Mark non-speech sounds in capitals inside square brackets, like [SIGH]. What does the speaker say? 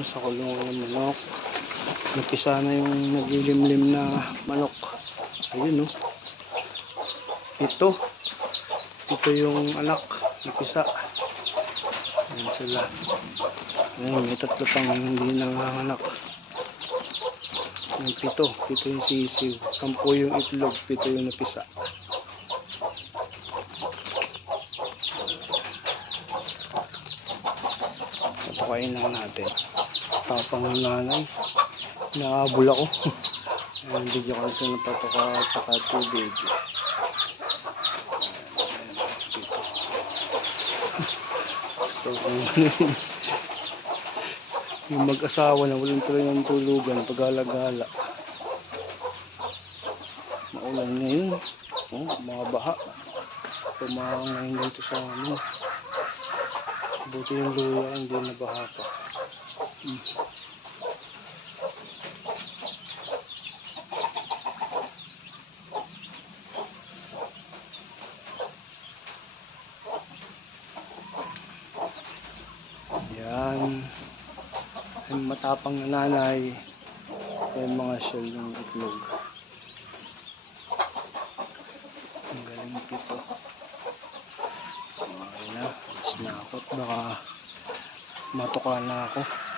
Yan, sa kulungan ng manok. Napisa na yung naglilimlim na manok. Ayun, no. Ito. Ito yung anak. Napisa. Yan sila. Ayun, may tatlo pang hindi nanganganak. Yung pito. Pito yung sisiw. Sampu yung itlog. Pito yung napisa. Patukain lang natin. Tapang ng nanay. Naabol ako. [LAUGHS] Ayan, bigyan ko patuka at saka tubig. Gusto ko yun. [LAUGHS] Yung mag-asawa na walang tuloy ng tulugan, pag-alagala. Maulan ngayon. Oh, mga baha. Tumawang ngayon dito sa ano. Buti yung luya, hindi nabaha pa. Hmm. Yan. Yung matapang na nanay. Yung mga shell ng itlog. Ang galing pito. Okay na. Alis na ako. Baka matuka na ako.